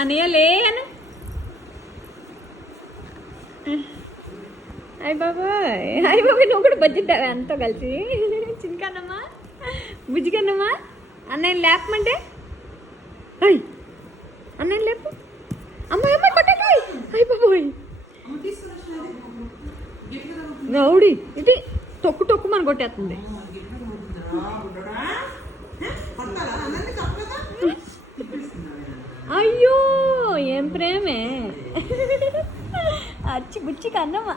అనయ్య లేను అయ్య బాబాయ్ అయ్య బాబాయ్ నువ్వు కూడా బజ్జింటావా? అంతా కలిసి. చిన్నకన్నమ్మా బుజ్జికన్నమ్మా. అన్నయ్య లేపమంటే? అయ్ అన్నయ్య లేపు. అమ్మాయి అమ్మాయి కొట్టకాయ్. అయ్య బాబాయ్. రౌడీ. ఇది తొక్కు తొక్కు మన కొట్టేస్తుంది అయ్యో ఏం ప్రేమే? అచ్చి బుచ్చి కన్నమ్మ.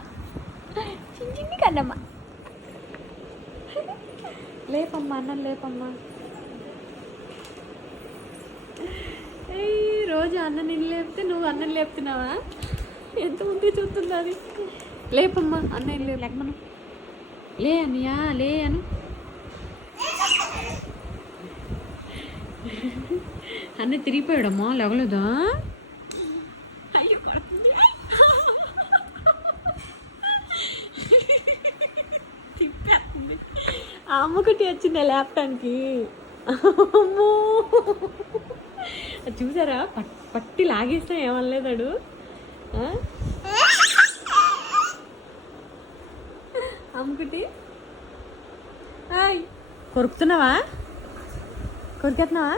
చిన్ని చిన్ని కన్నమ్మ. లేపమ్మా అన్నం లేపమ్మా. రోజు అన్నం నేను లేపితే నువ్వు అన్నం లేపుతున్నావా? ఎంత ముందే చూస్తుంది అది? లేపమ్మా అన్నయ్య లేపు? లేకమను లే అన్నయ్యా లే అను. అన్న తిరిగిపోయాడమ్మా లేవలేదా? అమ్మకుటి వచ్చింది లేపటానికి అమ్మో. చూసారా? పట్టి లాగేస్తా ఏమనలేదాడు. ఆ? కొరుకుతున్నావా? కొరికేస్తున్నావా?